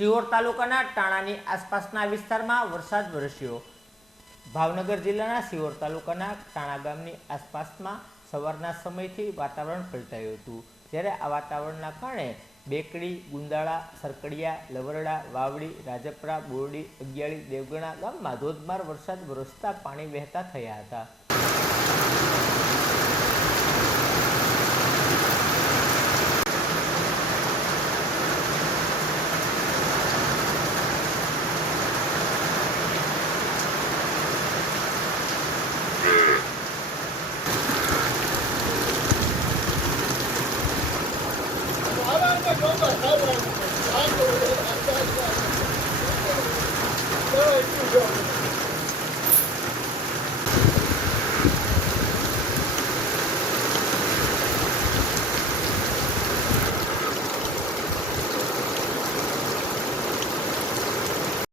સિહોર તાલુકાના ટાણાની આસપાસના વિસ્તારમાં વરસાદ વરસ્યો। ભાવનગર જિલ્લાના સિહોર તાલુકાના ટાણા ગામની આસપાસમાં સવારના સમયથી વાતાવરણ પલટાયું હતું, જ્યારે આ વાતાવરણના કારણે બેકડી, ગુંદાળા, સરકડિયા, લવરડા, વાવડી, રાજપરા, બોરડી, અગિયાળી, દેવગણા ગામમાં ધોધમાર વરસાદ વરસતા પાણી વહેતા થયા હતા।